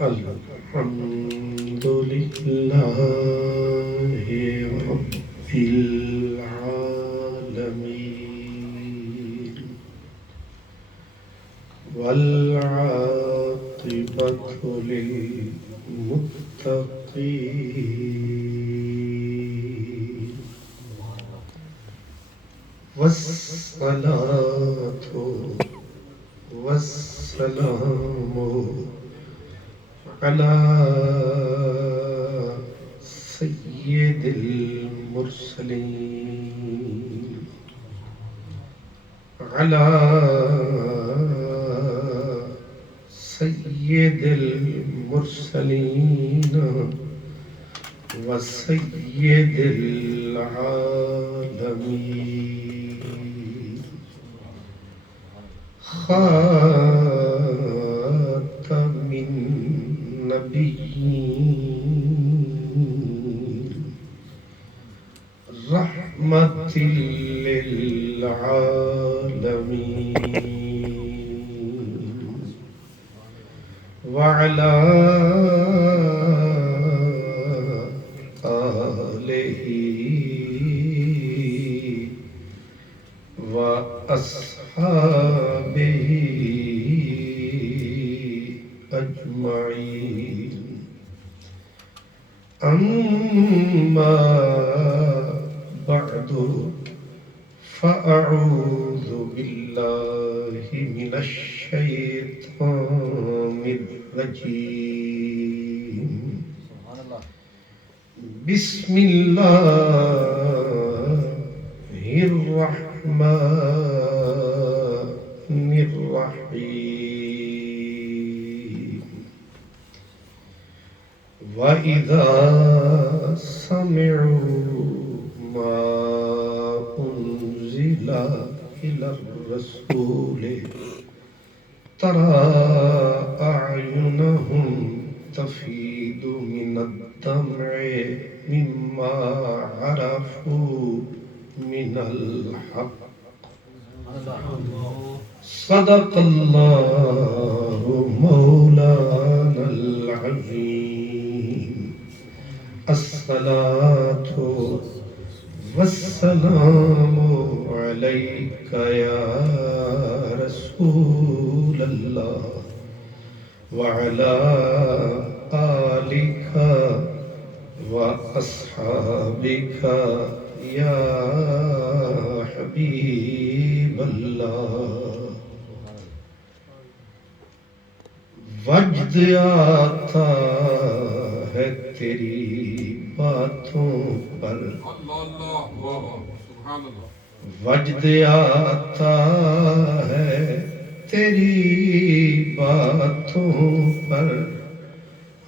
الحمد لله رب العالمين والعاقبة للمتقين والصلاة والسلام على سيد المرسلين على سيد المرسلين وسيد العالمين خاتم النبيين رحمة للعالمين وعلى آله وأصحابه أجمعين أما بعد فأعوذ بالله من الشيطان الرجيم بسم الله الرحمن الرحيم وَإِذَا سَمِعُوا مَا أُنزِلَ إِلَى الرَّسُولِ تَرَى أَعْيُنَهُمْ تَفِيضُ مِنَ الدَّمْعِ مِمَّا عَرَفُوا مِنَ الْحَقِّ صدق الله مولانا العظيم الصلاة والسلام عليك يا رسول الله وعلى آلك وأصحابك يا حبيب اللہ وجد آتا ہے تیری باتوں پر وجد آتا ہے تیری باتوں پر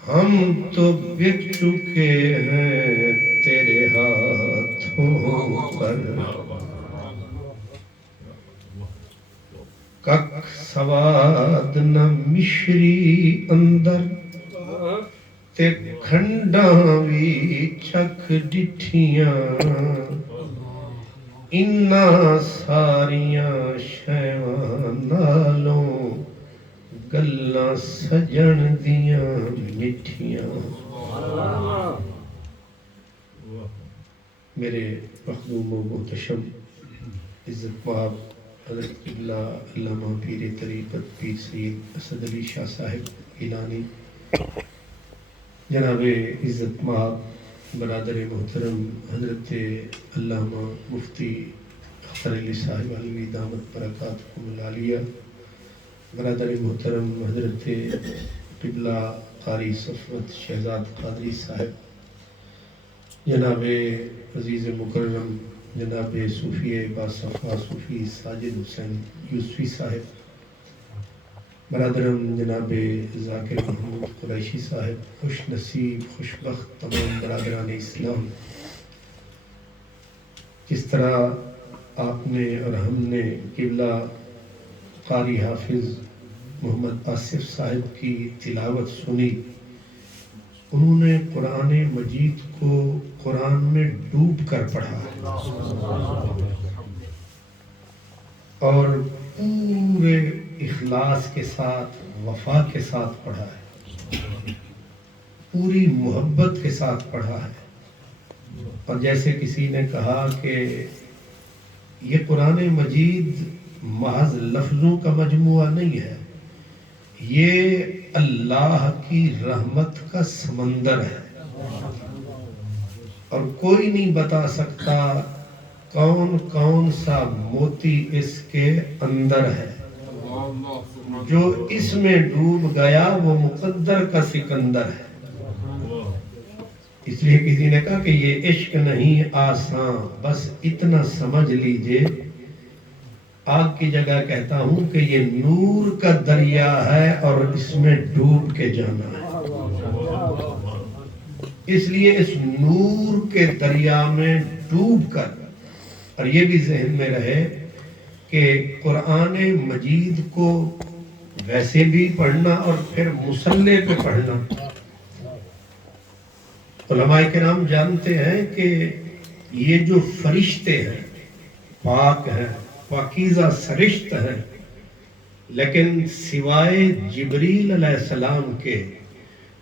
ہم تو بک چکے ہیں تیرے ہاتھوں پر کک سواد نہ مشری اندر تے کھنڈاں وی چکھ ڈٹھیاں انہا ساریاں شیواں نالوں گلاں سجن دیاں مٹھیاں میرے مخدوم و محتشم عزت مآب حضرت قبلہ علامہ پیر طریقت پیر سید اسد علی شاہ صاحب گیلانی جناب عزت مآب برادر محترم حضرت علامہ مفتی اختر علی صاحب علوی دامت برکاتہم العالیہ برادر محترم حضرت قبلہ قاری صفوت شہزاد قادری صاحب جناب عزیز مکرم جناب صوفی باصفا صوفی ساجد حسین یوسفی صاحب برادرم جناب ذاکر محمود قریشی صاحب خوش نصیب خوش بخت تمام برادران اسلام جس طرح آپ نے اور ہم نے قبلہ قاری حافظ محمد آصف صاحب کی تلاوت سنی انہوں نے قرآن مجید کو قرآن میں ڈوب کر پڑھا اور پورے اخلاص کے ساتھ وفا کے ساتھ پڑھا ہے پوری محبت کے ساتھ پڑھا ہے. اور جیسے کسی نے کہا کہ یہ قرآن مجید محض لفظوں کا مجموعہ نہیں ہے، یہ اللہ کی رحمت کا سمندر ہے، اور کوئی نہیں بتا سکتا کون کون سا موتی اس کے اندر ہے. جو اس میں ڈوب گیا وہ مقدر کا سکندر ہے. اس لیے کسی نے کہا کہ یہ عشق نہیں آسان، بس اتنا سمجھ لیجئے. آگ کی جگہ کہتا ہوں کہ یہ نور کا دریا ہے اور اس میں ڈوب کے جانا ہے. اس لیے اس نور کے دریا میں ڈوب کر، اور یہ بھی ذہن میں رہے کہ قرآن مجید کو ویسے بھی پڑھنا اور پھر مصلے پہ پڑھنا. علماء کرام جانتے ہیں کہ یہ جو فرشتے ہیں پاک ہیں، پاکیزہ سرشت ہیں، لیکن سوائے جبریل علیہ السلام کے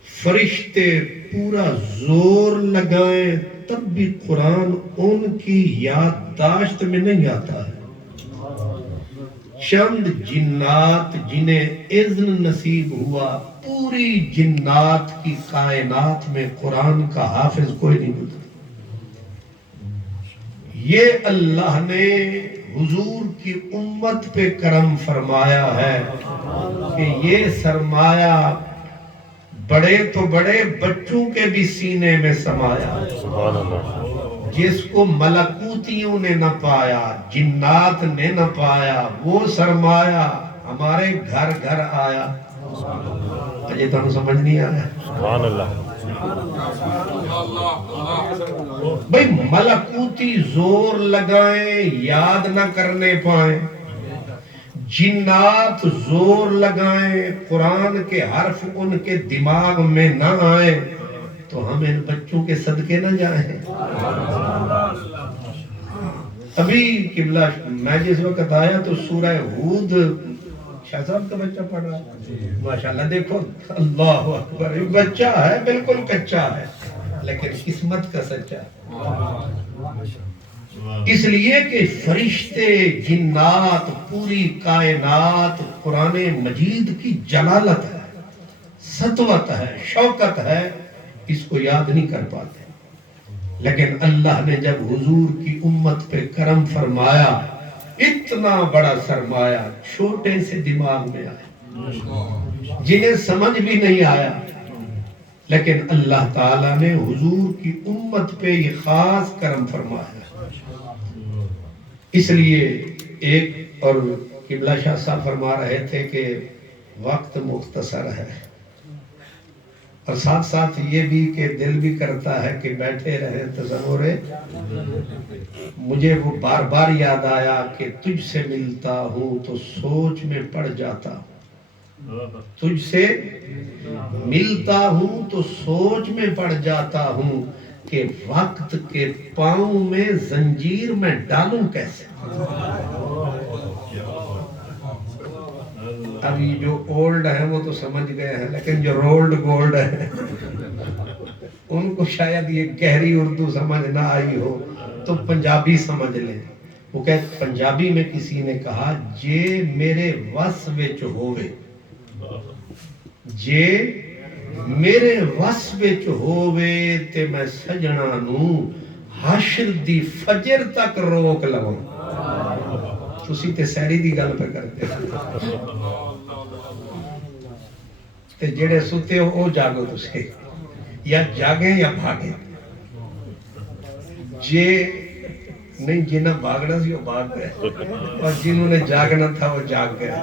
فرشتے پورا زور لگائیں تب بھی قرآن ان کی یادداشت میں نہیں آتا ہے. چند جنات جنہیں اذن نصیب ہوا، پوری جنات کی کائنات میں قرآن کا حافظ کوئی نہیں گزرا. یہ اللہ نے حضور کی امت پہ کرم فرمایا ہے کہ یہ سرمایہ بڑے تو بڑے بچوں کے بھی سینے میں سمایا. جس کو ملکوتیوں نے نہ پایا، جنات نے نہ پایا، وہ سرمایہ ہمارے گھر گھر آیا. اجے تمہیں سمجھ نہیں آیا؟ سبحان اللہ. بھئی ملکوتی زور لگائیں یاد نہ کرنے پائیں، جنات زور لگائیں قرآن کے حرف ان کے دماغ میں نہ آئیں، تو ہم ان بچوں کے صدقے نہ جائیں. ابھی قبلہ میں جس وقت آیا تو سورہ ہود شاہ صاحب کا بچہ پڑھ رہا ہے. ماشاءاللہ دیکھو، اللہ اکبر، بچہ ہے بالکل کچا ہے لیکن قسمت کا سچا ہے. اس لیے کہ فرشتے، جنات، پوری کائنات قرآن مجید کی جلالت ہے، سطوت ہے، شوکت ہے، اس کو یاد نہیں کر پاتے. لیکن اللہ نے جب حضور کی امت پہ کرم فرمایا، اتنا بڑا سرمایہ چھوٹے سے دماغ میں آیا، جنہیں سمجھ بھی نہیں آیا، لیکن اللہ تعالیٰ نے حضور کی امت پہ یہ خاص کرم فرمایا. اس لیے ایک اور قبلہ شاہ صاحب فرما رہے تھے کہ وقت مختصر ہے، اور ساتھ ساتھ یہ بھی کہ دل بھی کرتا ہے کہ بیٹھے رہیں تصور. مجھے وہ بار بار یاد آیا کہ تجھ سے ملتا ہوں تو سوچ میں پڑ جاتا ہوں، تجھ سے ملتا ہوں تو سوچ میں پڑ جاتا ہوں کہ وقت کے پاؤں میں زنجیر میں ڈالوں کیسے. ابھی جو اولڈ ہیں وہ تو سمجھ گئے ہیں، لیکن جو رولڈ گولڈ ہیں ان کو شاید یہ گہری اردو سمجھ نہ آئی ہو تو پنجابی سمجھ لیں. وہ کہتے پنجابی میں کسی نے کہا، جے میرے وس وچ ہووے، جے میرے وس وچ ہووے تے میں سجنا نو حشر دی فجر تک روک لواں. تسی تے سیری دی گل پہ کرتے تے جڑے ستے ہو او جاگو تسی، یا جاگیں یا بھاگیں. جے نہیں جنہیں بھاگنا سی وہ بھاگ گئے، اور جنہوں نے جاگنا تھا وہ جاگ گئے.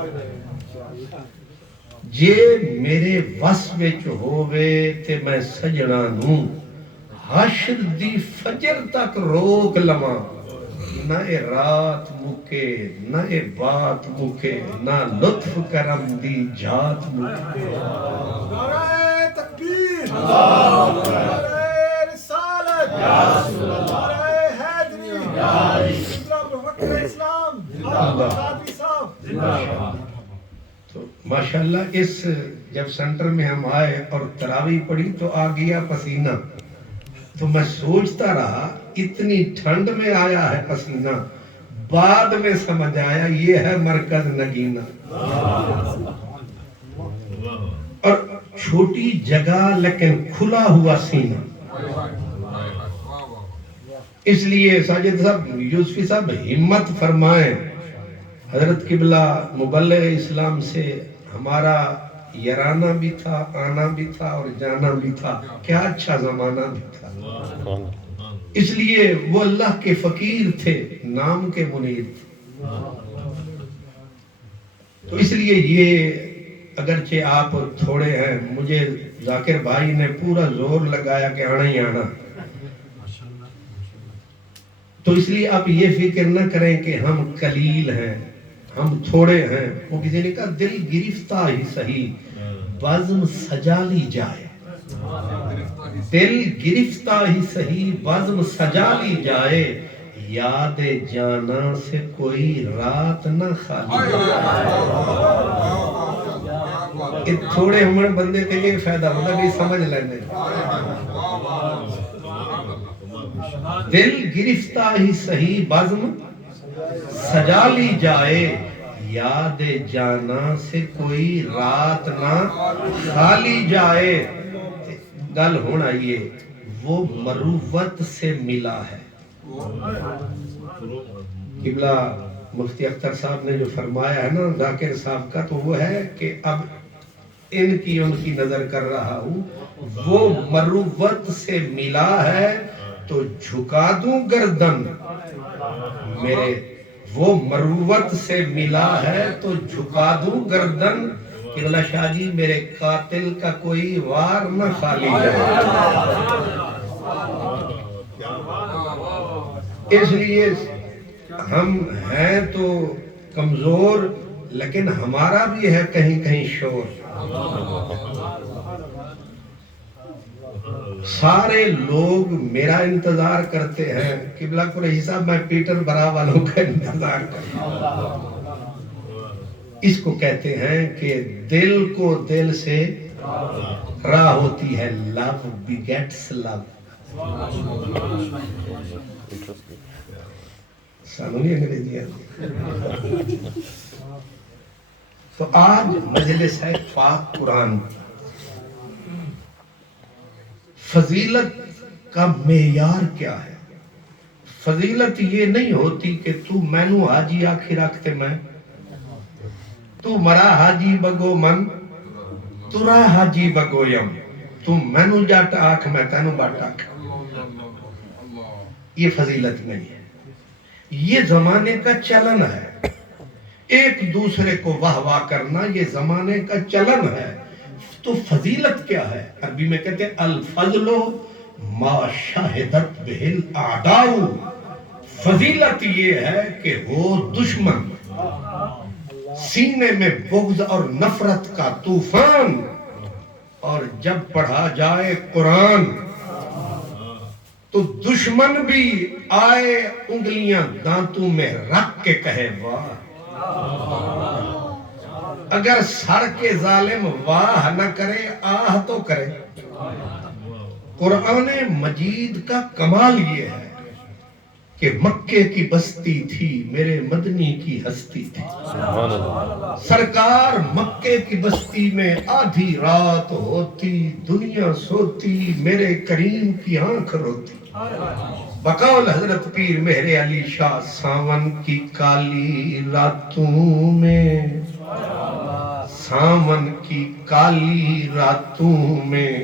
جے میرے وس وچ ہووے تے میں سجنا نو حشر دی فجر تک روک لواں. نہ اے رات مکے، نہ اے بات مکے، نہ لطف کرم دی جات مکے. نعرہ تکبیر، نعرہ رسالت، نعرہ حیدری، انقلاب محمد اسلام، قادری صاحب. تو ماشاءاللہ اس جب سینٹر میں ہم آئے اور تراویح پڑھی تو آ گیا پسینہ، تو میں سوچتا رہا اتنی ٹھنڈ میں آیا ہے پسینہ، بعد میں سمجھ آیا یہ ہے مرکز نگینہ۔ اور چھوٹی جگہ لیکن کھلا ہوا سینہ، اس لیے ساجد صاحب یوسفی صاحب ہمت فرمائیں، حضرت قبلہ مبلغ اسلام سے ہمارا یارانہ بھی تھا، آنا بھی تھا اور جانا بھی تھا، کیا اچھا زمانہ بھی تھا۔ اس لیے وہ اللہ کے فقیر تھے، نام کے منیر تھے۔ تو اس لیے یہ اگرچہ آپ تھوڑے ہیں، مجھے ذاکر بھائی نے پورا زور لگایا کہ آنا ہی آنا، تو اس لیے آپ یہ فکر نہ کریں کہ ہم قلیل ہیں، ہم تھوڑے ہیں۔ وہ کسی نے کہا دل گرفتہ ہی سہی بزم سجا لی جائے، دل گرفتہ ہی سہی بزم سجا لی جائے، یاد جانا سے کوئی رات نہ خالی جائے۔ تھوڑے ہمارے بندے کے لیے فائدہ ہوتا بھی سمجھ لینے، دل گرفتہ ہی سہی بزم سجا لی جائے، یاد جانا سے کوئی رات نہ خالی جائے۔ گل ہونا یہ وہ مروت سے ملا ہے۔ قبلہ مفتی اختر صاحب نے جو فرمایا ہے نا ذاکر صاحب کا، تو وہ ہے کہ اب ان کی نظر کر رہا ہوں، وہ مروت سے ملا ہے تو جھکا دوں گردن میرے، وہ مروت سے ملا ہے تو جھکا دوں گردن، قبلہ شاہ جی میرے قاتل کا کوئی وار نہ خالی جائے۔ اس لیے ہم ہیں تو کمزور، لیکن ہمارا بھی ہے کہیں کہیں شور۔ سارے لوگ میرا انتظار کرتے ہیں، قبلہ قریشی صاحب میں پیٹر برا والوں کا انتظار کرتا ہوں۔ اس کو کہتے ہیں کہ دل کو دل سے راہ ہوتی ہے، لو begets love۔ سانو نہیں انگریزی آتی۔ تو آج مجلس ہے پاک قرآن۔ فضیلت کا معیار کیا ہے؟ فضیلت یہ نہیں ہوتی کہ تو مینو حاجی آکھی رکھتے میں، تو مرا حاجی بگو من ترا حاجی بگو یم، تو مینو جاٹ آکھ میں تینو بٹ آکھ۔ یہ فضیلت نہیں ہے، یہ زمانے کا چلن ہے، ایک دوسرے کو واہ واہ کرنا یہ زمانے کا چلن ہے۔ تو فضیلت کیا ہے؟ عربی میں کہتے ہیں الفضل ما شاہدت بہل اعداء۔ فضیلت یہ ہے کہ وہ دشمن سینے میں بغض اور نفرت کا طوفان، اور جب پڑھا جائے قرآن تو دشمن بھی آئے انگلیاں دانتوں میں رکھ کے کہے واہ۔ اگر سر کے ظالم واہ نہ کرے آہ تو کرے۔ قرآن مجید کا کمال یہ ہے کہ مکے کی بستی تھی میرے مدنی کی ہستی تھی۔ سرکار مکے کی بستی میں آدھی رات ہوتی، دنیا سوتی، میرے کریم کی آنکھ روتی۔ بقول حضرت پیر مہر علی شاہ ساون کی کالی راتوں میں، ساون کی کالی راتوں میں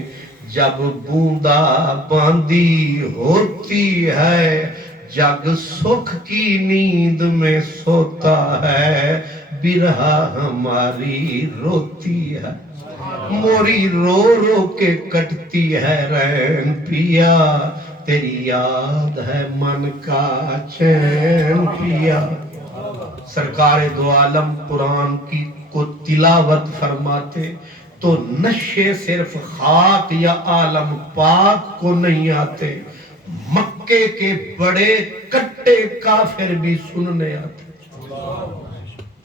جب بوندا باندی ہوتی ہے، جگ سکھ کی نیند میں سوتا ہے، برہا ہماری روتی ہے، موری رو رو کے کٹتی ہے رین پیا، تیری یاد ہے من کا چین پیا۔ سرکار دو عالم قرآن کی کو تلاوت فرماتے تو نشے صرف خاک یا عالم پاک کو نہیں آتے، مکے کے بڑے کٹے کافر بھی سننے آتے۔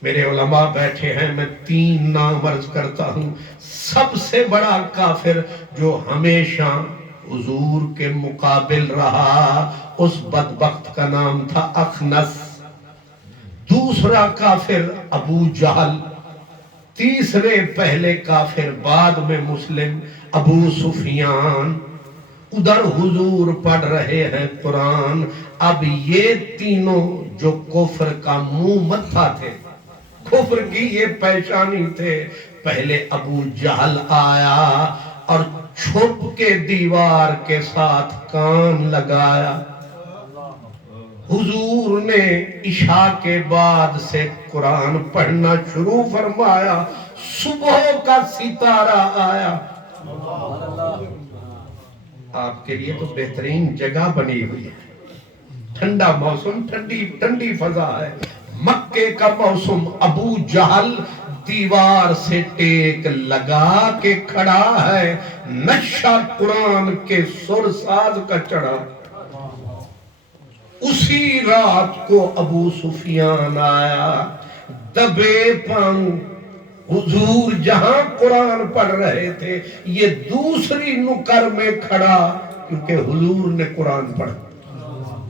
میرے علماء بیٹھے ہیں، میں 3 نام عرض کرتا ہوں۔ سب سے بڑا کافر جو ہمیشہ حضور کے مقابل رہا، اس بدبخت کا نام تھا اخنس۔ دوسرا کافر ابو جہل، تیسرے پہلے کافر بعد میں مسلم ابو سفیان۔ ادھر حضور پڑھ رہے ہیں قرآن۔ اب یہ تینوں جو کفر کا منہ متھا تھے، کفر کی یہ پیشانی تھے، پہلے ابو جہل آیا اور چھپ کے دیوار کے ساتھ کان لگایا۔ حضور نے عشاء کے بعد سے قرآن پڑھنا شروع فرمایا، صبح کا ستارہ آیا۔ آپ کے لیے تو بہترین جگہ بنی ہوئی ہے، ٹھنڈا موسم، ٹھنڈی فضا ہے۔ مکے کا موسم، ابو جہل دیوار سے ٹیک لگا کے کھڑا ہے، نشہ قرآن کے سر ساز کا چڑھا۔ اسی رات کو ابو سفیان آیا، دبے پاؤں، حضور جہاں قرآن پڑھ رہے تھے یہ دوسری نکر میں کھڑا، کیونکہ حضور نے قرآن پڑھا۔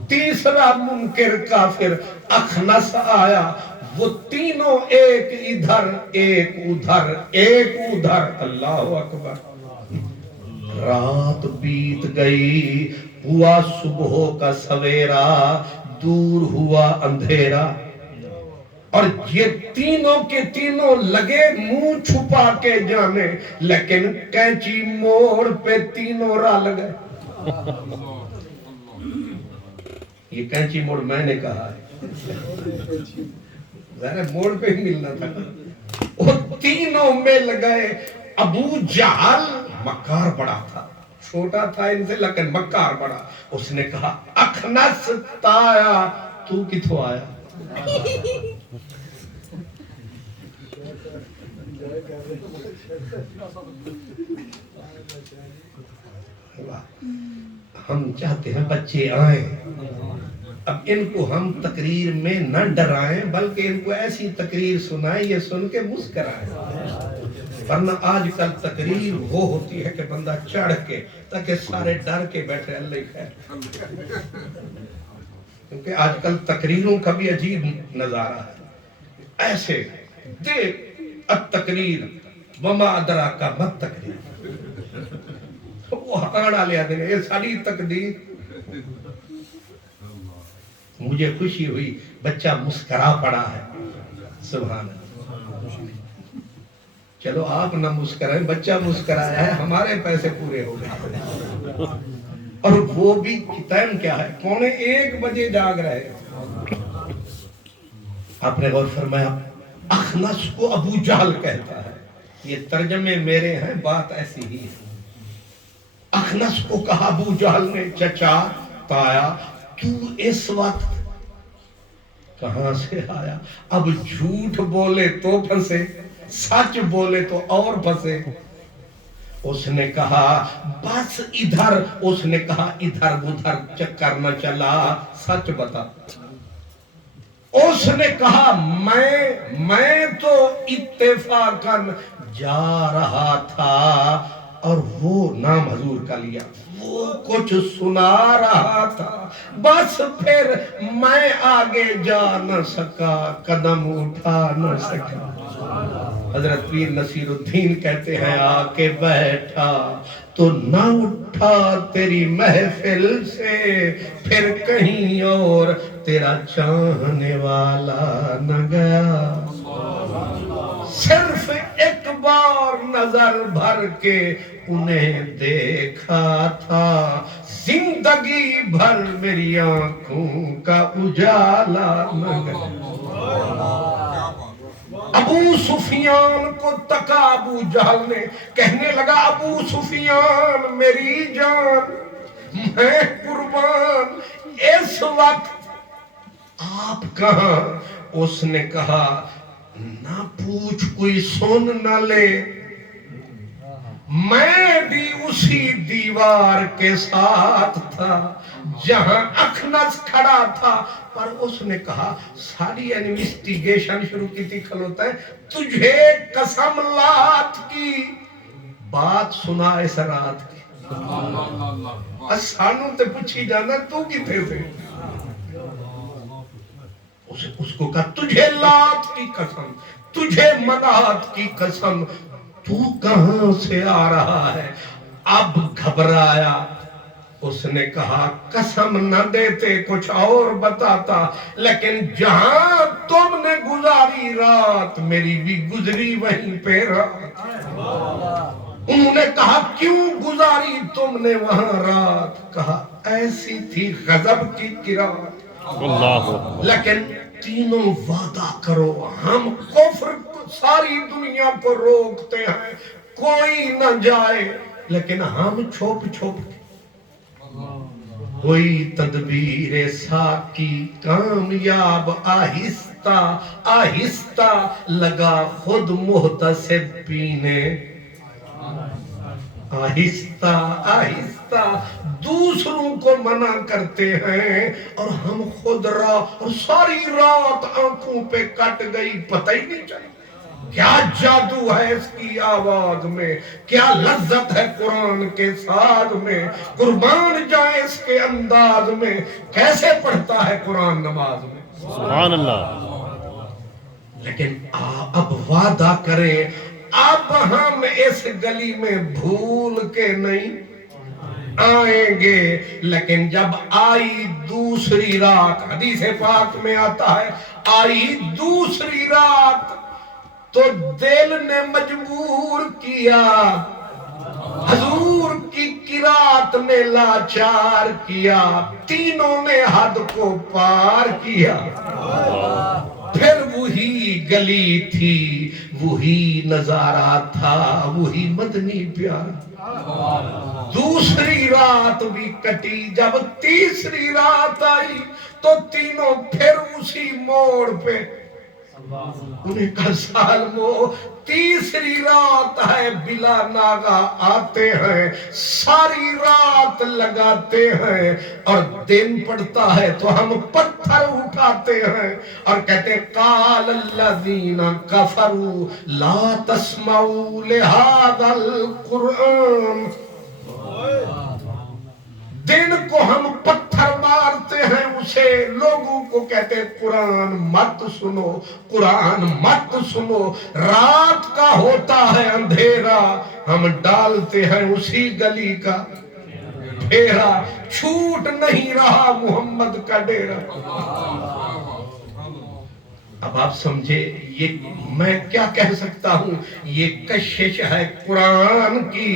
تیسرا منکر کافر اخنس آیا، وہ تینوں ایک ادھر ایک ادھر ایک ادھر، اللہ اکبر۔ رات بیت گئی، ہوا صبح کا سویرا، دور ہوا اندھیرا، اور یہ تینوں کے تینوں لگے منہ چھپا کے جانے، لیکن کینچی موڑ پہ تینوں رل گئے۔ یہ کینچی موڑ میں نے کہا ہے، ذرا موڑ پہ ہی ملنا تھا۔ وہ تینوں مل گئے۔ ابو جہل مکار بڑا تھا، چھوٹا تھا ان سے لیکن مکار بڑا۔ اس نے کہا اخنس تایا، تو کتھوں آیا؟ ہم چاہتے ہیں بچے آئیں، اب ان کو ہم تقریر میں نہ ڈرائیں بلکہ ان کو ایسی تقریر سنائیں یہ سن کے مسکرائیں، ورنہ آج کل تقریر وہ ہوتی ہے کہ بندہ چڑھ کے تاکہ سارے ڈر کے بیٹھے، اللہ خیر۔ کیونکہ آج کل تقریروں کا بھی عجیب نظارہ ہے، ایسے دیکھ التقریر وما ادراک ما التقریر، وہ آڑا لیا دینے، یہ ساری تقدیر۔ مجھے خوشی ہوئی بچہ مسکرا پڑا ہے، سبحان اللہ۔ چلو آپ نہ مسکرائیں، بچہ مسکرایا ہے، ہمارے پیسے پورے ہو گئے۔ اور وہ بھی ٹائم کیا ہے، 1:15 بجے جاگ رہے۔ آپ نے غور فرمایا اخنس کو ابو جہل کہتا ہے، یہ ترجمے میرے ہیں، بات ایسی ہی ہے۔ اخنس کو کہا ابو جہل نے، چچا تایا تو اس وقت کہاں سے آیا؟ اب جھوٹ بولے تو پھنسے، سچ بولے تو اور پھنسے۔ اس نے کہا بس ادھر، اس نے کہا ادھر ادھر چکر نہ چلا، سچ بتا۔ اس نے کہا میں تو اتفاقاً جا رہا تھا اور وہ نام حضور کا لیا، وہ کچھ سنا رہا تھا، بس پھر میں آگے جا نہ سکا، قدم اٹھا نہ سکا۔ حضرت پیر نصیر الدین کہتے ہیں آ کے بیٹھا تو نہ اٹھا تیری محفل سے، پھر کہیں اور تیرا چاہنے والا نہ گیا۔ صرف ایک بار نظر بھر کے انہیں دیکھا تھا، زندگی بھر میری آنکھوں کا اجالا نہ گیا۔ ابو سفیان کو تکا ابو جہل نے، کہنے لگا ابو سفیان میری جان، میں قربان، اس وقت آپ کہاں؟ اس نے کہا نہ پوچھ، کوئی سن نہ لے، میں بھی اسی دیوار کے ساتھ تھا، جہاں اخنس کھڑا تھا، پر اس نے کہا ساری انویسٹیگیشن شروع کی تھی کھلوتا ہے، تجھے قسم لات کی بات سنا اس رات کی، سانوں تے پوچھی جانا تو کتے سے، اس کو کہا تجھے لات کی قسم، تجھے منات کی قسم، تو کہاں سے آ رہا ہے؟ اب گھبرایا، اس نے کہا قسم نہ دیتے کچھ اور بتاتا، لیکن جہاں تم نے گزاری رات میری بھی گزری وہیں پہ رات۔ انہوں نے کہا کیوں گزاری تم نے وہاں رات؟ کہا ایسی تھی غضب کی قرات، لیکن تینوں وعدہ کرو ہم کفر ساری دنیا کو روکتے ہیں، کوئی نہ جائے، لیکن ہم چھوپ چھوپ کوئی تدبیر ساکی کامیاب، آہستہ آہستہ لگا خود محتسب پینے، آہستہ آہستہ دوسروں کو منع کرتے ہیں اور ہم خود اور ساری رات آنکھوں پہ کٹ گئی، پتہ ہی نہیں چلا کیا جادو ہے اس کی آواز میں، کیا لذت ہے قرآن کے ساز میں، قربان جائے اس کے انداز میں، کیسے پڑھتا ہے قرآن نماز میں، سبحان اللہ۔ لیکن اب وعدہ کریں اب ہم اس گلی میں بھول کے نہیں آئیں گے، لیکن جب آئی دوسری رات، حدیث پاک میں آتا ہے آئی دوسری رات تو دل نے مجبور کیا، حضور کی قرات نے لاچار کیا، تینوں نے حد کو پار کیا، پھر وہی گلی تھی، وہی نظارہ تھا، وہی مدنی پیارا، دوسری رات بھی کٹی، جب تیسری رات آئی تو تینوں پھر اسی موڑ پہ، انہیں کہا سالمو تیسری رات ہے، بلا ناغہ آتے ہیں، ساری رات لگاتے ہیں، اور دن پڑتا ہے تو ہم پتھر اٹھاتے ہیں اور کہتے ہیں قال الذین کفروا لا تسمعوا لہذا القرآن، دن کو ہم پتھر مارتے ہیں، اسے لوگوں کو کہتے ہیں قرآن مت سنو، قرآن مت سنو، رات کا ہوتا ہے اندھیرا، ہم ڈالتے ہیں اسی گلی کا پھیرا، چھوٹ نہیں رہا محمد کا ڈیرا۔ اب آپ سمجھے یہ میں کیا کہہ سکتا ہوں، یہ کشش ہے قرآن کی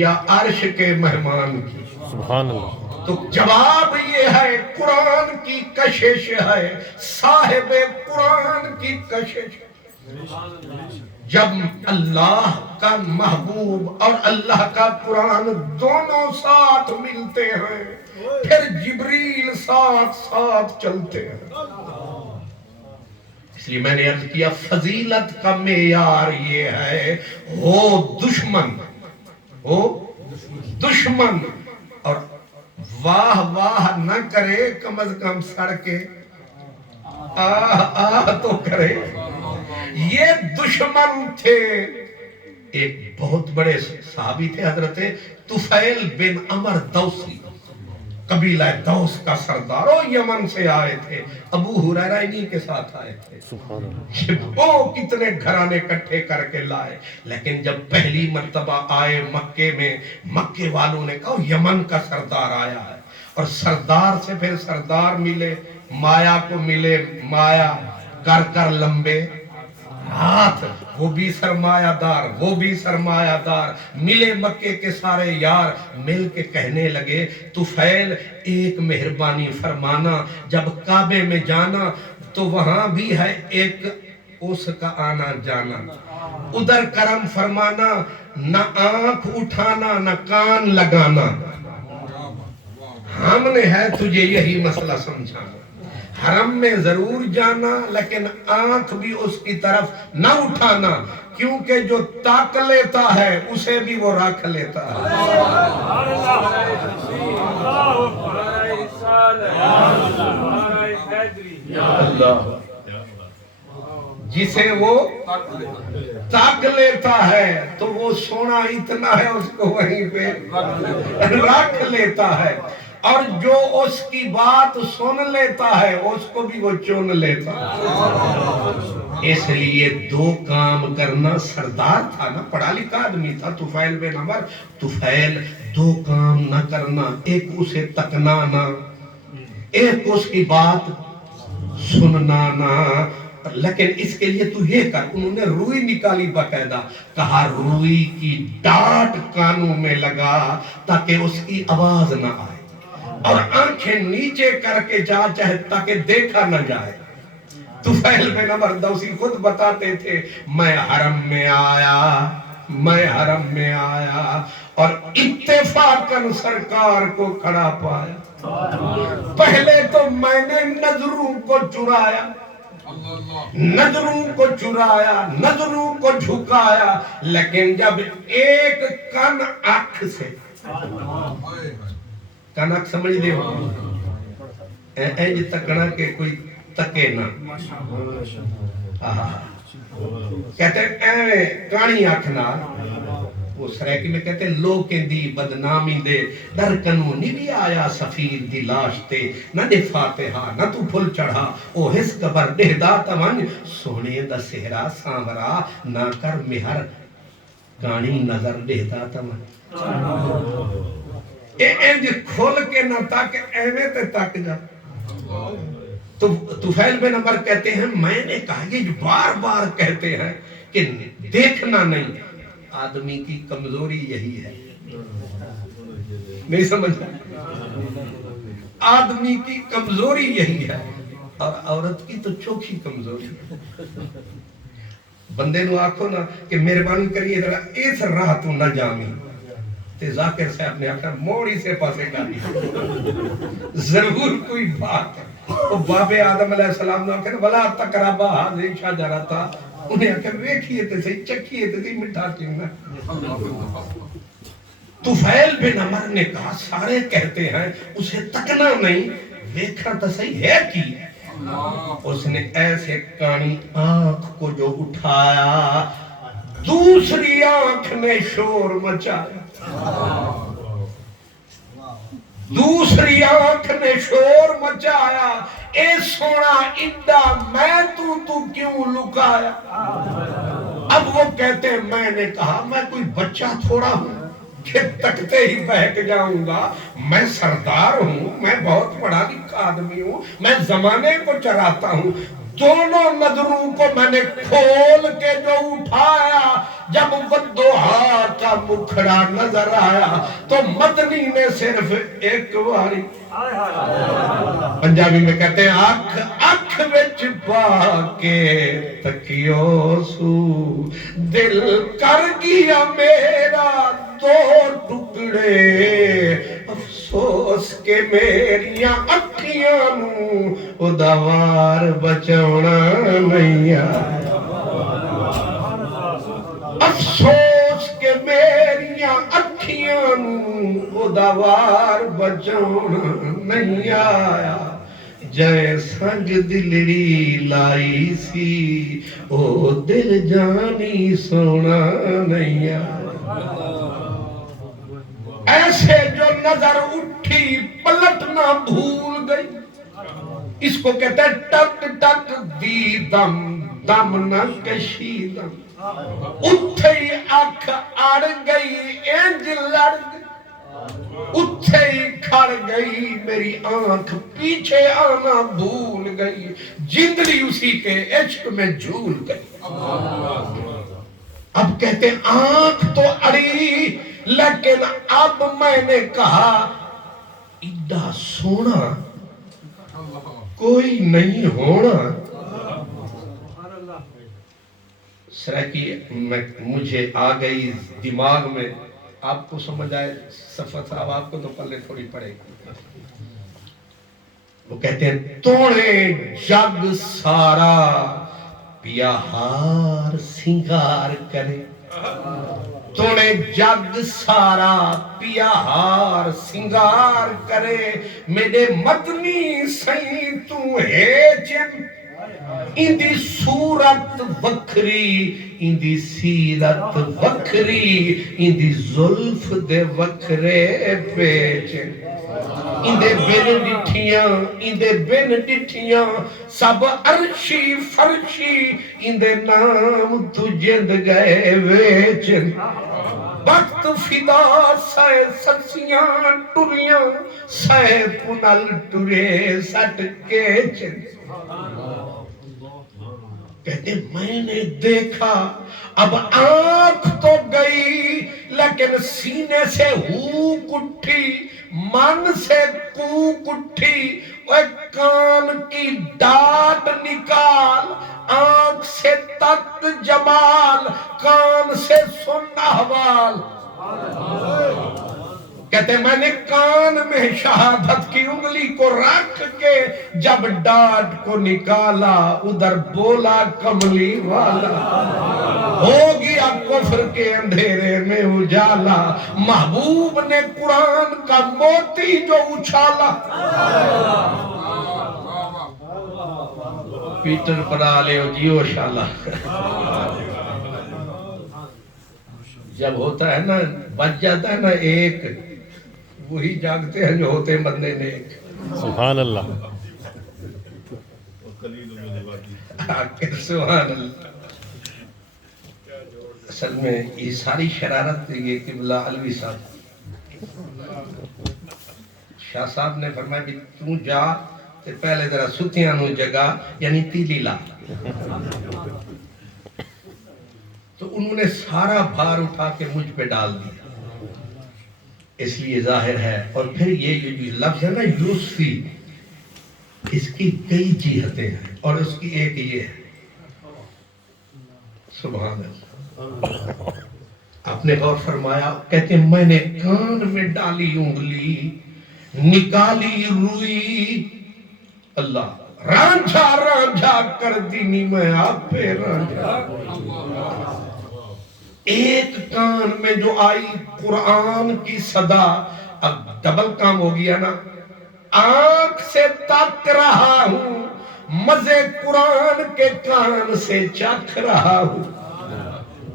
یا عرش کے مہمان کی؟ سبحان اللہ۔ تو جواب یہ ہے قرآن کی کشش ہے، صاحب قرآن کی کشش ہے۔ جب اللہ کا محبوب اور اللہ کا قرآن دونوں ساتھ ملتے ہیں، پھر جبریل ساتھ ساتھ چلتے ہیں۔ اس لیے میں نے عرض کیا فضیلت کا معیار یہ ہے ہو دشمن اور واہ واہ نہ کرے، کم از کم سڑ کے آہ تو کرے۔ یہ دشمن تھے، ایک بہت بڑے صحابی تھے حضرت طفیل بن عمر دوسی، قبیلہ دوس کا سردار، وہ یمن سے آئے تھے، ابو ہریرہ انہی کے ساتھ آئے تھے، وہ کتنے گھرانے اکٹھے کر کے لائے، لیکن جب پہلی مرتبہ آئے مکے میں، مکے والوں نے کہا یمن کا سردار آیا ہے، اور سردار سے پھر سردار ملے، مایا کو ملے، مایا کر کر لمبے ہاتھ، وہ بھی سرمایہ دار، وہ بھی سرمایہ دار، ملے مکے کے سارے یار، مل کے کہنے لگے طفیل ایک مہربانی فرمانا، جب کعبے میں جانا تو وہاں بھی ہے ایک اس کا آنا جانا، ادھر کرم فرمانا، نہ آنکھ اٹھانا نہ کان لگانا، ہم نے ہے تجھے یہی مسئلہ سمجھانا، حرم میں ضرور جانا لیکن آنکھ بھی اس کی طرف نہ اٹھانا، کیونکہ جو تاک لیتا ہے اسے بھی وہ رکھ لیتا ہے۔ اللہ جسے وہ تاک لیتا ہے تو وہ سونا اتنا ہے اس کو وہیں پہ رکھ لیتا ہے، اور جو اس کی بات سن لیتا ہے اس کو بھی وہ چن لیتا ہے۔ اس لیے دو کام کرنا، سردار تھا نا، پڑھا لکھا آدمی تھا طفیل بن عمر، طفیل دو کام نہ کرنا، ایک اسے تکنا نہ، ایک اس کی بات سننا نہ، لیکن اس کے لیے تو یہ کر۔ انہوں نے روئی نکالی باقاعدہ، کہا روئی کی ڈاٹ کانوں میں لگا تاکہ اس کی آواز نہ آئے، اور آنکھیں نیچے کر کے جا چاہے تاکہ دیکھا نہ جائے۔ طفیل بن عمر دوسی خود بتاتے تھے، میں حرم میں آیا اور اتفاقاً سرکار کو کھڑا پایا۔ پہلے تو میں نے نظروں کو چرایا، نظروں کو جھکایا، لیکن جب ایک کن آنکھ سے، کن آنکھ سمجھ دے ہو، اینج تکنا کہ کوئی تکے نہ، کہتے ہیں کانی آنکھ نہ، وہ سریکی میں کہتے ہیں لوکیں دی بدنامی دے در کنو نی بھی آیا سفیر دی لاش تے، نہ دے فاتحہ نہ تو پھل چڑھا او حس قبر دے داتا ون، سونے دا سہرا سامرا نہ کر مہر کانی نظر دے داتا ون۔ اینج کھول کے نہ تاکہ ایوے تے تاک جا۔ تو طفیل بن عمر کہتے ہیں میں نے کہا یہ جو بار بار کہتے ہیں کہ دیکھنا نہیں، آدمی کی کمزوری یہی ہے، نہیں سمجھا؟ آدمی کی کمزوری یہی ہے، اور عورت کی تو چوکھی کمزوری ہے۔ بندے نو آکھو نا کہ مہربانی کریے ذرا اس راہ تو نہ جامی، تے ذاکر صاحب نے آکھا موڑی سے پاسے گاڑی، ضرور کوئی بات ہے۔ وہ باب آدم علیہ السلام نے آکھا ولا تقربا ہذه الشجرۃ، انہیں آکھا ویکھیے تے صحیح، چکھیے تے صحیح، مٹھا چنگا۔ طفیل بن عمر نے کہا سارے کہتے ہیں اسے تکنا نہیں، ویکھنا تو صحیح ہے کی؟ اس نے ایسے کانی آنکھ کو جو اٹھایا، دوسری آنکھ نے شور مچایا، دوسری آنکھ نے شور مچایا، اے سونا اڈا میں تو کیوں لکایا؟ اب وہ کہتے ہیں میں نے کہا میں کوئی بچہ تھوڑا ہوں کہ تکتے ہی بہک جاؤں گا، میں سردار ہوں، میں بہت بڑا لکھا آدمی ہوں، میں زمانے کو چراتا ہوں۔ دونوں نظروں کو میں نے کھول کے جو اٹھایا، جب والضحیٰ کا مکھڑا نظر آیا تو مدنی نے صرف ایک واری، پنجابی میں کہتے ہیں اکھ وچ پا کے تکیو سو، دل کر گیا میرا دو ٹکڑے، افسوس کہ میریاں اکھیاں نو ادوار بچانا نہیں آیا، افسوس کہ میریاں اکھیاں نو ادوار بچانا نہیں آیا، جائے سنگ دلڑی لائی سی او دل جانی سونا نہیں آیا۔ ایسے جو نظر اٹھی پلٹنا بھول گئی، اس کو کہتے ہیں ٹک ٹک دی دم دم نہ کشیدم، اتھے ہی آنکھ اڑ گئی انج لڑ گئی، اتھے ہی کھڑ گئی میری آنکھ پیچھے آنا بھول گئی، جندری اسی کے عشق میں جھول گئی۔ اب کہتے ہیں آنکھ تو اڑی، لیکن اب میں نے کہا ایڈا سونا کوئی نہیں ہونا۔ سرکی مجھے آ گئی دماغ میں، آپ کو سمجھ آئے صفت صاحب، آپ کو تو پلے تھوڑی پڑے گی۔ وہ کہتے ہیں توڑے جگ سارا پیا ہار سنگار کرے تونے جگ سارا پیا ہار سنگار کرے میرے مدنی سائیں تو ہے جن اندی صورت وکھری اندی سیرت وکھری اندی زلف دے وکھرے پیچن اندے بن ڈٹھیاں سب عرشی فرشی اندے نام تجھند گئے ویچن وقت فدا سائے سسیاں ٹریاں سائے پنل ٹرے سٹ کیچن کہتے میں نے دیکھا اب آنکھ تو گئی لیکن سینے سے ہوک اٹھی من سے کوک اٹھی اور کان کی ڈاٹ نکال آنکھ سے تک جمال کان سے سن احوال کہتے میں نے کان میں شہادت کی انگلی کو رکھ کے جب ڈاٹ کو نکالا ادھر بولا کملی والا ہو گیا کفر کے اندھیرے میں اجالا محبوب نے قرآن کا موتی جو اچھالا پیٹر بنا لے جیو شالا جب ہوتا ہے نا بچ جاتا ہے نا ایک وہی جاگتے ہیں جو ہوتے ہیں بندے نیک سبحان اللہ سبحان اللہ اصل میں یہ ساری شرارت یہ قبلہ علوی صاحب شاہ صاحب نے فرمایا کہ تو جا تے پہلے ذرا ستیاں نو جگہ یعنی تیلی لا تو انہوں نے سارا بھار اٹھا کے مجھ پہ ڈال دیا اس لیے ظاہر ہے اور پھر یہ جو لفظ ہے نا یوسفی اس کی کئی جہتیں ہیں اور اس کی ایک یہ ہے سبحان اللہ آپ نے غور فرمایا کہتے ہیں میں نے کان میں ڈالی انگلی نکالی روئی اللہ رانجھا رانجھا کر دینی میں آپ پہ رانجھا ایک کان میں جو آئی قرآن کی صدا اب ڈبل کام ہو گیا نا آنکھ سے تک رہا ہوں مزے قرآن کے کان سے چکھ رہا ہوں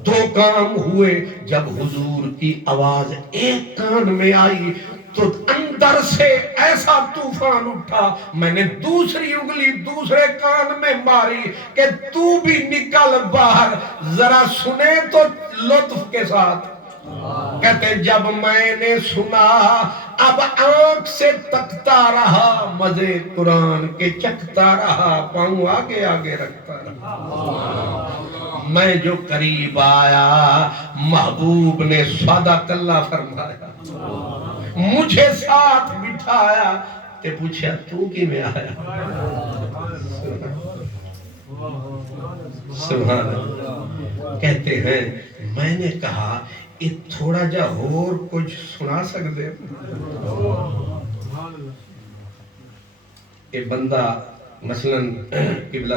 دو کام ہوئے جب حضور کی آواز ایک کان میں آئی تو اندر سے ایسا طوفان اٹھا میں نے دوسری انگلی دوسرے کان میں ماری کہ تو بھی نکل باہر ذرا سنے تو لطف کے ساتھ کہتے جب میں نے سنا اب آنکھ سے تکتا رہا مزے قرآن کے چکھتا رہا پاؤں آگے آگے رکھتا رہا میں جو قریب آیا محبوب نے صدق اللہ فرمایا مجھے ساتھ بٹھایا تے پوچھا تو کی میں آیا سبحان اللہ کہتے ہیں میں نے کہا یہ تھوڑا جا اور کچھ سنا سکتے یہ بندہ مثلاً قبلہ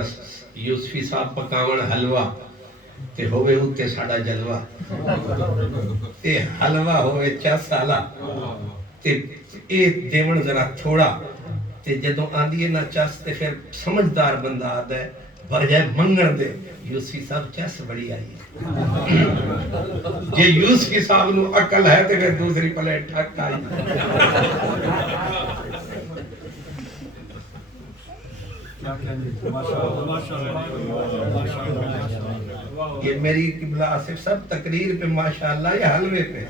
یوسفی صاحب پکاون حلوہ تے ہوئے ہوتے ساڑا جلوہ تے حلوہ ہوئے 4 سالہ تے ایک دیون ذرا تھوڑا تے جدوں آندیے نہ چاس تے پھر سمجھدار بندہ آدھا ہے بھر جائے منگن دے یوسفی صاحب چاس بڑی آئی ہے جے یوسفی صاحب نو عقل ہے تے پھر دوسری پلیٹ ٹھک آئی یہ میری قبلہ آصف صاحب تقریر پہ ماشاءاللہ یا حلوے پہ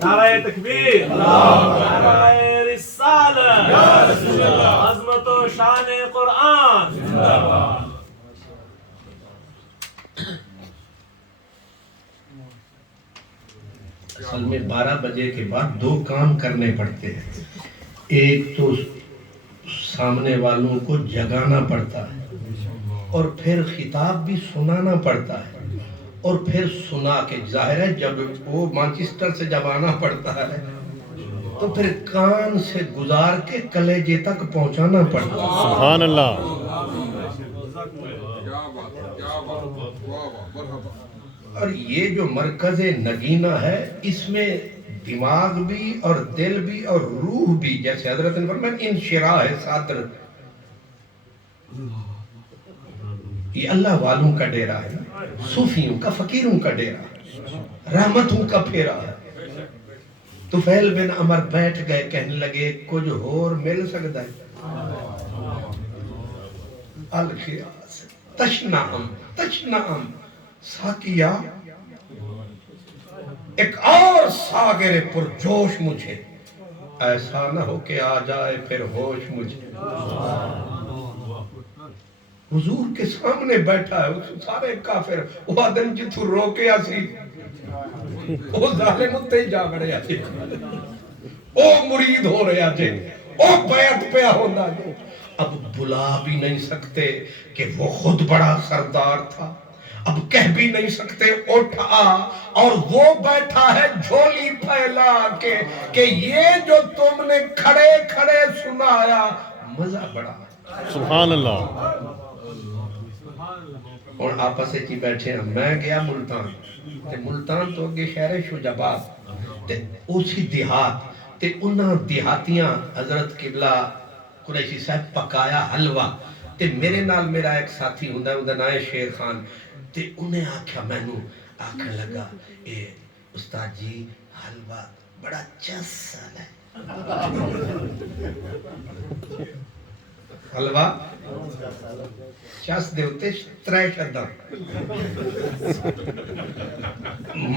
نعرہ تکبیر نعرہ رسالت عظمت و شان قرآن اصل میں 12 بجے کے بعد 2 کام کرنے پڑتے ہیں ایک تو سامنے والوں کو جگانا پڑتا ہے اور پھر خطاب بھی سنانا پڑتا ہے اور پھر سنا کے ظاہر ہے جب وہ مانچسٹر سے جب آنا پڑتا ہے تو پھر کان سے گزار کے کلیجے تک پہنچانا پڑتا ہے۔ سبحان اللہ۔ اور یہ جو مرکز نگینہ ہے اس میں دماغ بھی اور دل بھی اور روح بھی، جیسے حضرت نے فرمایا انشراح صدر، یہ اللہ والوں کا ڈیرہ ہے، صوفیوں کا، فقیروں کا ڈیرہ، رحمتوں کا پھیرا ہے۔ طفیل بن عمر بیٹھ گئے، کہنے لگے کچھ اور مل سکتا ہے؟ الخیاس تشنعم ساکیا، ایک اور ساغر پرجوش مجھے، ایسا نہ ہو کہ آ جائے پھر ہوش مجھے۔ حضور کے سامنے بیٹھا ہے سارے کافر، وہ آدم جتو روکے آسی، وہ ظالم اتنے ہی جا بڑے آسی، وہ مرید ہو رہے آجے، وہ بیعت پہ ہونا جو اب بلا بھی نہیں سکتے کہ وہ خود بڑا سردار تھا، اب کہہ بھی نہیں سکتے اٹھ آ، اور وہ بیٹھا ہے جھولی پھیلا کے کہ یہ جو تم نے کھڑے کھڑے سنایا مزہ بڑا۔ سبحان اللہ۔ اور آپس ہی بیٹھے ہیں، میں گیا ملتان، تے ملتان تو اگے شہر شجاباد، تے اسی دیہات، تے انہاں دیہاتیاں حضرت قبلہ قریشی صاحب پکایا حلوہ، تے میرے نال میرا ایک ساتھی ہوندا ہے، نام ہے شیر خان، تے انہیں آکھیا میں نو آکھن لگا اے استاد جی حلوہ بڑا چس سال ہے۔ حلوہ چس دے ہوتے ترے شدہ،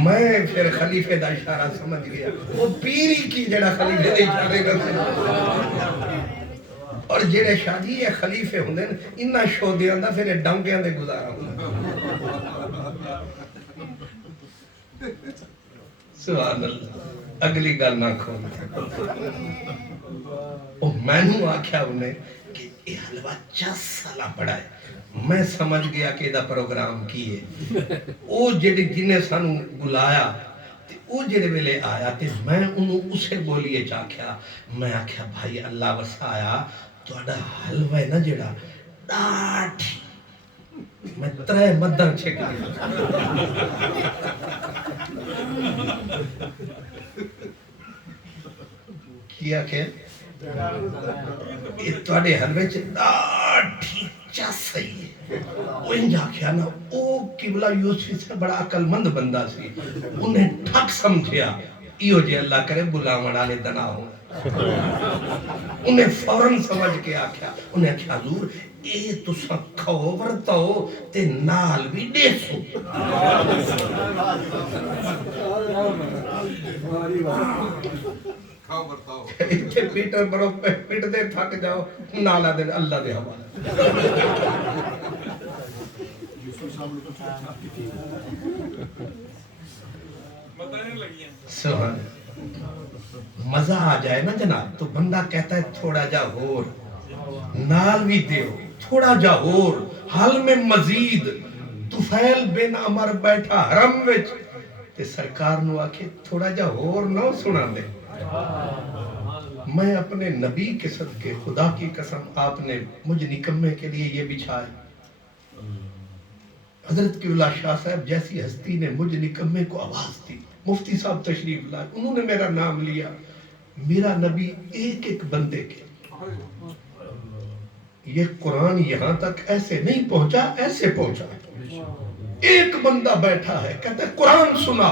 میں پھر خلیفے دا اشارہ سمجھ گیا، وہ پیری کی جڑا خلیفے دے اشارے کرتے، اور جڑے شاہجی یہ خلیفے ہوندے انہاں شو دے آندا پھر ڈنگیاں دے گزارا ہوندا۔ سبحان اللہ، اگلی گل نہ کھول، او میں نو آکھیا انہیں کہ یہ حلوہ 10 سالہ بڑا ہے، میں سمجھ گیا کہ دا پروگرام کی ہے، او جڑے جنہیں سانو بلایا او جڑے ویلے آیا تے میں انہوں اسے بولیے چاکھیا، میں آکھیا بھائی اللہ وسایا توڑا حلوہ ہے نا جڑا ڈاٹھی، میں 3 مدن چھک لیا، کیا کہ یہ توڑے حلوے چھ ڈاٹھی چس صحیح ہے، وہ انجا کیا نا او قبلہ یوسفی سے بڑا عقل مند بندہ سی، انہیں ٹھک سمجھیا ایو جے اللہ کرے بلاوڑ آلے دنا ہوں، انہیں فوراں سمجھ کے آکھیا، انہیں کیا حضور اے تو سا کھو ورتاؤ تے نال بھی دیسو۔ ایتھے پیٹر برو پیٹ دے تھک جاؤ، نالا دے اللہ دے حوالہ۔ سبحان مزہ آ جائے نا جناب تو بندہ کہتا ہے تھوڑا جا ہور، نال بھی دیو تھوڑا جا ہور، حال میں مزید۔ طفیل بن عمر بیٹھا حرم وچ تے سرکار نو آکھے تھوڑا جا ہور نہ سنا دے۔ میں اپنے نبی کے صدقے خدا کی قسم آپ نے مجھ نکمے کے لیے یہ بچھائے، حضرت قبلہ شاہ صاحب جیسی ہستی نے مجھ نکمے کو آواز دی، مفتی صاحب تشریف لائے، انہوں نے میرا نام لیا، میرا نبی ایک ایک بندے کے، یہ قرآن یہاں تک ایسے نہیں پہنچا، ایسے پہنچا، ایک بندہ بیٹھا ہے کہتا ہے قرآن سنا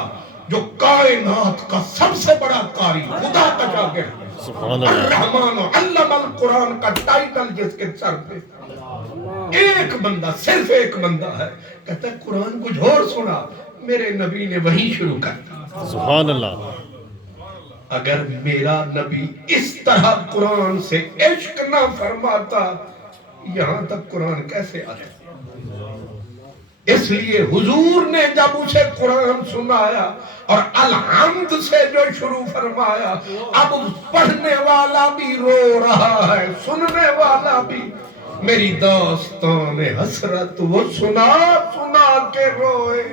جو کائنات کا سب سے بڑا قاری خدا کا شاگرد الرحمن علم القرآن کا ٹائٹل جس کے سر پہ، ایک بندہ صرف ایک بندہ ہے کہتا ہے قرآن کچھ اور سنا، میرے نبی نے وہیں شروع کرتا۔ سبحان اللہ۔ اگر میرا نبی اس طرح قرآن سے عشق نہ فرماتا یہاں تک قرآن کیسے آتا؟ اس لیے حضور نے جب اسے قرآن سنایا اور الحمد سے جو شروع فرمایا، اب پڑھنے والا بھی رو رہا ہے، سننے والا بھی، میری داستان حسرت وہ سنا سنا کے روئے،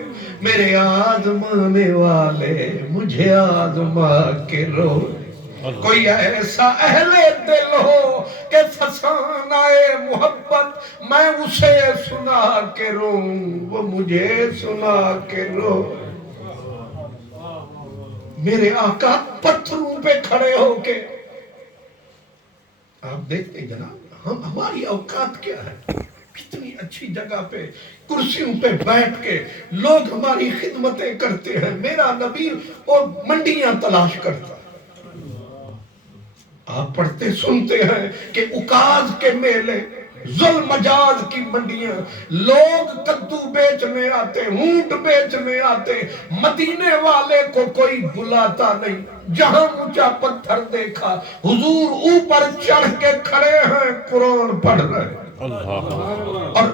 میرے آزمانے والے مجھے آزما کے روئے۔ کوئی ایسا اہل دل ہو کہ فسانۂ محبت میں اسے سنا کے روں، وہ مجھے سنا کے رو۔ میرے آقا پتھروں پہ کھڑے ہو کے، آپ دیکھتے ہیں جناب ہماری اوقات کیا ہے، کتنی اچھی جگہ پہ کرسیوں پہ بیٹھ کے لوگ ہماری خدمتیں کرتے ہیں، میرا نبی اور منڈیاں تلاش کرتا ہے۔ آپ پڑھتے سنتے ہیں کہ اکاز کے میلے، ذوالمجاز کی منڈیاں، لوگ کدو بیچنے آتے، اونٹ بیچنے آتے، مدینے والے کو کوئی بلاتا نہیں۔ جہاں اونچا پتھر دیکھا، حضور اوپر چڑھ کے کھڑے ہیں، قرآن پڑھ رہے ہیں۔ اور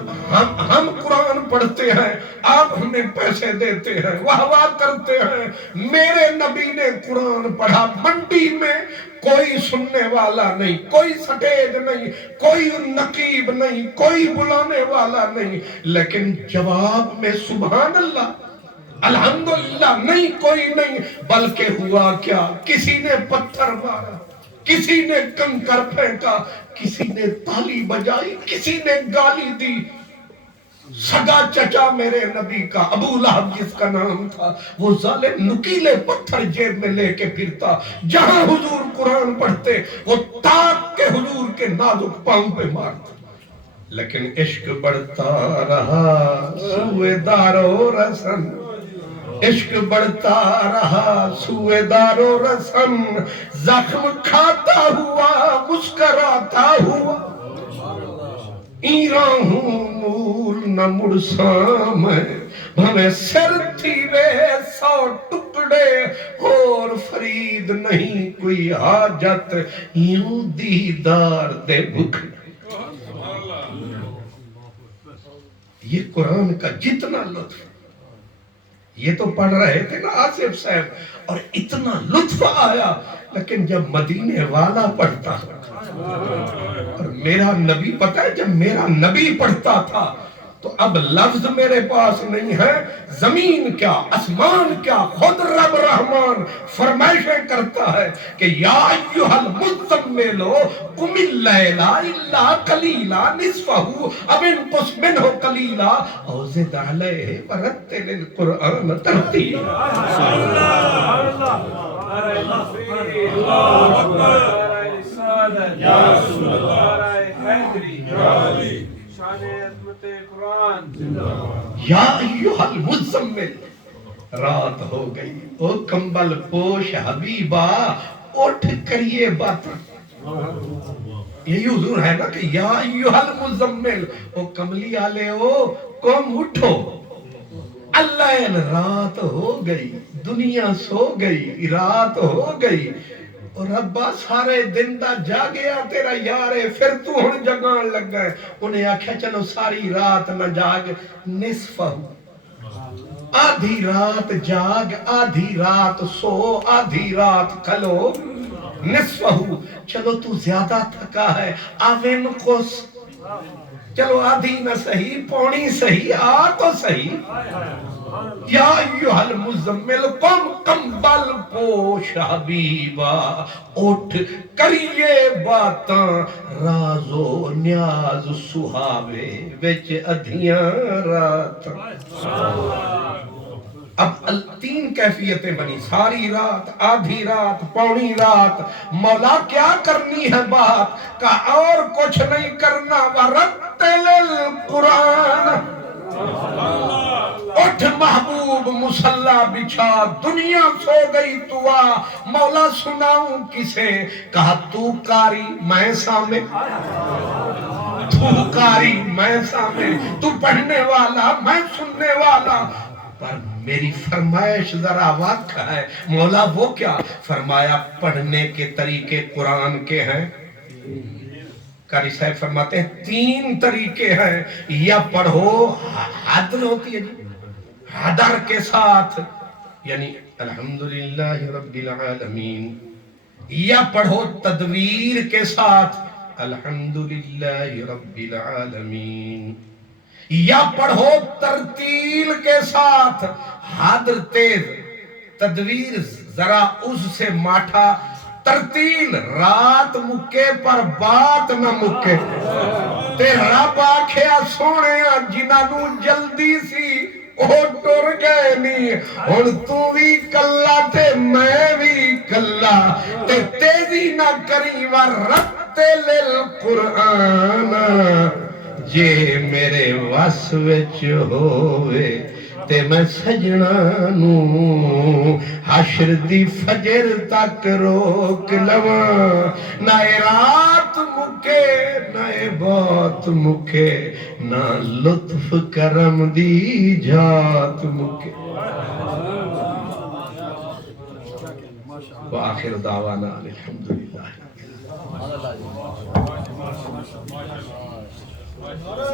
ہم قرآن پڑھتے ہیں، آپ ہمیں پیسے دیتے ہیں، واہ واہ کرتے ہیں۔ میرے نبی نے قرآن پڑھا، منڈی میں کوئی سننے والا نہیں، کوئی سٹیج نہیں، کوئی نقیب نہیں، کوئی بلانے والا نہیں، لیکن جواب میں سبحان اللہ الحمدللہ نہیں، کوئی نہیں۔ بلکہ ہوا کیا، کسی نے پتھر مارا، کسی نے کنکر پھینکا، کسی نے تالی بجائی، کسی نے گالی دی۔ سگا چچا میرے نبی کا ابو لہب جس کا نام تھا، وہ ظالم نکیلے پتھر جیب میں لے کے پھرتا، جہاں حضور قرآن پڑھتے وہ تاک کے حضور کے نازک پاؤں پہ مارتا۔ لیکن عشق بڑھتا رہا سوئے دار و رسن، عشق بڑھتا رہا سوئے دار و رسن، زخم کھاتا ہوا مسکراتا ہوا، ایران ہوں مول نہ مڑسام بھمیں سر تھی وے 100 ٹکڑے، اور فرید نہیں کوئی حاجت یوں دیدار دے بکھڑے۔ یہ قرآن کا جتنا لطف، یہ تو پڑھ رہے تھے نا آصف صاحب اور اتنا لطف آیا، لیکن جب مدینے والا پڑھتا اور میرا نبی، پتہ ہے جب میرا نبی پڑھتا تھا تو اب لفظ میرے پاس نہیں ہے، زمین کیا اسمان کیا، خود رب رحمان فرمائشیں کرتا ہے کہ یا ایھا المزمل قم اللیل الا قلیلا نصفہ او انقص منہ قلیلا او زد علیہ ورتل القرآن ترتیلا۔ یا رسول اللہ، شان عظمت قرآن، یا ایھا المزمل، رات ہو گئی، او کمبل پوش حبیبا اٹھ کریے باتاں۔ یہی حضور ہے نا کہ یا ایھا المزمل، او کملی آلے او قوم اٹھو، اللیل رات ہو گئی، دنیا سو گئی، رات ہو گئی، اور ربا سارے دن دا جاگیا تیرا یارے، پھر تو ہن جگان لگ گئے۔ انہیں آکھیا چلو ساری رات نہ جاگ، نصفہ آدھی رات جاگ، آدھی رات سو، آدھی رات کھلو، نصفہ چلو تو زیادہ تھکا ہے آوین قص، چلو آدھی نہ صحیح پونی صحیح، آ تو صحیح۔ یا ایھا المزمل قم کمبل پوش حبیبا اٹھ کریے باتاں، راز و نیاز سہاوے وچ ادھیاں رات۔ اب 3 کیفیتیں بنی، ساری رات، آدھی رات، پونی رات۔ مولا کیا کرنی ہے بات کا، اور کچھ نہیں کرنا، ورتل القرآن، اٹھ محبوب مصلی بچھا، دنیا سو گئی تو آ، مولا سناؤں کسے، کہا تو قاری میں سامنے، تو قاری میں سامنے، تو پڑھنے والا میں سننے والا، پر میری فرمائش ذرا واقع ہے۔ مولا وہ کیا؟ فرمایا پڑھنے کے طریقے قرآن کے ہیں۔ قاری صاحب فرماتے ہیں 3 طریقے ہیں، یا پڑھو حدر ہوتی ہے جی، حدر کے ساتھ، یعنی الحمدللہ رب العالمین، یا پڑھو تدویر کے ساتھ الحمدللہ رب العالمین، یا پڑھو ترتیل کے ساتھ، حدر تیز، تدویر ذرا اس سے ماٹھا، ترتیل رات مکے پر بات نہ مکے تے رب آکھیا سونے جنہاں نو جلدی سی او ٹر گئے نہیں ہن تو بھی کلا تے میں بھی کلا تے تیزی نہ کری ورتل القرآن جے میرے وس وچ ہووے تے میں سجنا نو حشر دی فجر تک روک لواں نہ رات مکے نہ بات مکے نہ لطف کرم دی جات مکے وآخر دعوانا الحمدللہ نعرہ